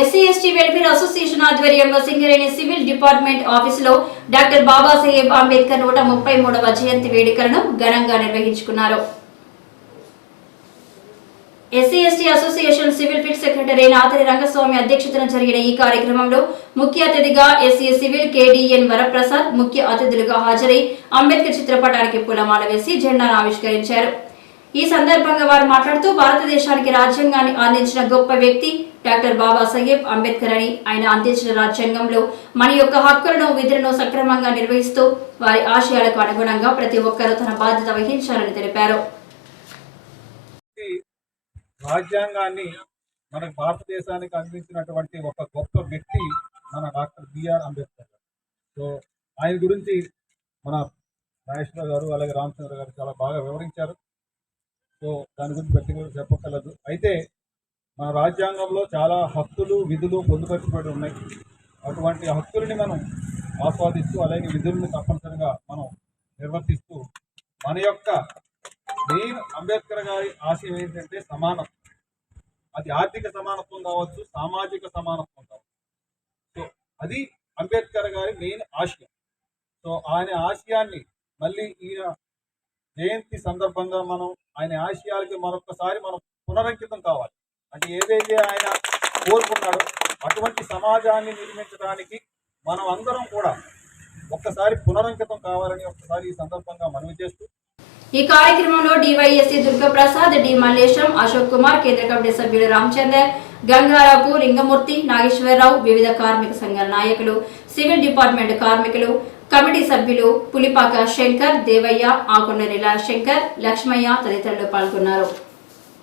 SC ST welfare association ఆధ్వర్యంలో Singareni civil department ఆఫీసులో doctor Babasaheb Ambedkar నూట ముప్పై మూడవ జయంతి వేడుకలను ఘనంగా నిర్వహించుకున్నారు. SC ST association civil pit secretary Natari Rangaswamy అధ్యక్షతన జరిగిన ఈ కార్యక్రమంలో ముఖ్య అతిథిగా ఎస్సీ సివిల్ కేడీఎన్ వరప్రసాద్ ముఖ్య అతిథులుగా హాజరై అంబేద్కర్ చిత్రపటానికి పూలమాల వేసి జెండాను ఆవిష్కరించారు. ఈ సందర్భంగా వారు మాట్లాడుతూ భారతదేశానికి రాజ్యాంగాన్ని అందించిన గొప్ప వ్యక్తి డాక్టర్ బాబాసాహెబ్ అంబేద్కర్ అని ఆయన అందించిన రాజ్యాంగంలో మన యొక్క హక్కులను విధులను సక్రమంగా నిర్వహిస్తూ వారి ఆశయాలకు అనుగుణంగా ప్రతి ఒక్కరూ తన బాధ్యత వహించాలని తెలిపారు. రాజ్యాంగాన్ని మన భారతదేశానికి అందించినటువంటి ఒక గొప్ప వ్యక్తి మన డాక్టర్ బిఆర్ అంబేద్కర్. సో ఆయన గురించి మన నాగేశ్వర గారు అలాగే రామచంద్ర గారు చాలా బాగా వివరించారు. సో దాని గురించి ప్రత్యేకంగా చెప్పగలదు అయితే మన రాజ్యాంగంలో చాలా హక్కులు విధులు పొందుపరచబడి ఉన్నాయి. అటువంటి హక్కుల్ని మనం ఆస్వాదిస్తూ అలాగే విధుల్ని తప్పనిసరిగా మనం నిర్వర్తిస్తూ మన యొక్క మెయిన్ అంబేద్కర్ గారి ఆశయం ఏంటంటే సమానత్వం అది ఆర్థిక సమానత్వం కావచ్చు సామాజిక సమానత్వం కావచ్చు. సో అది అంబేద్కర్ గారి మెయిన్ ఆశయం. సో ఆయన ఆశయాన్ని మళ్ళీ ఈయన జయంతి సందర్భంగా మనం ఆయన ఆశయాలకి మరొకసారి మనం పునరంకితం కావాలి. అంటే ఏదైతే ఆయన కోరుకున్నాడో అటువంటి సమాజాన్ని నిర్మించడానికి మనం అందరం కూడా ఒక్కసారి పునరంకితం కావాలని ఒక్కసారి ఈ సందర్భంగా మనవి చేస్తూ ఈ కార్యక్రమంలో డివైఎస్సీ దుర్గప్రసాద్ డి మల్లేశం అశోక్ కుమార్ కేంద్ర కమిటీ సభ్యులు రామచందర్ గంగారావు లింగమూర్తి నాగేశ్వరరావు వివిధ కార్మిక సంఘాల నాయకులు సివిల్ డిపార్ట్మెంట్ కార్మికులు కమిటీ సభ్యులు పులిపాక శంకర్ దేవయ్య ఆకొండరిల శంకర్ లక్ష్మయ్య తదితరులు పాల్గొన్నారు.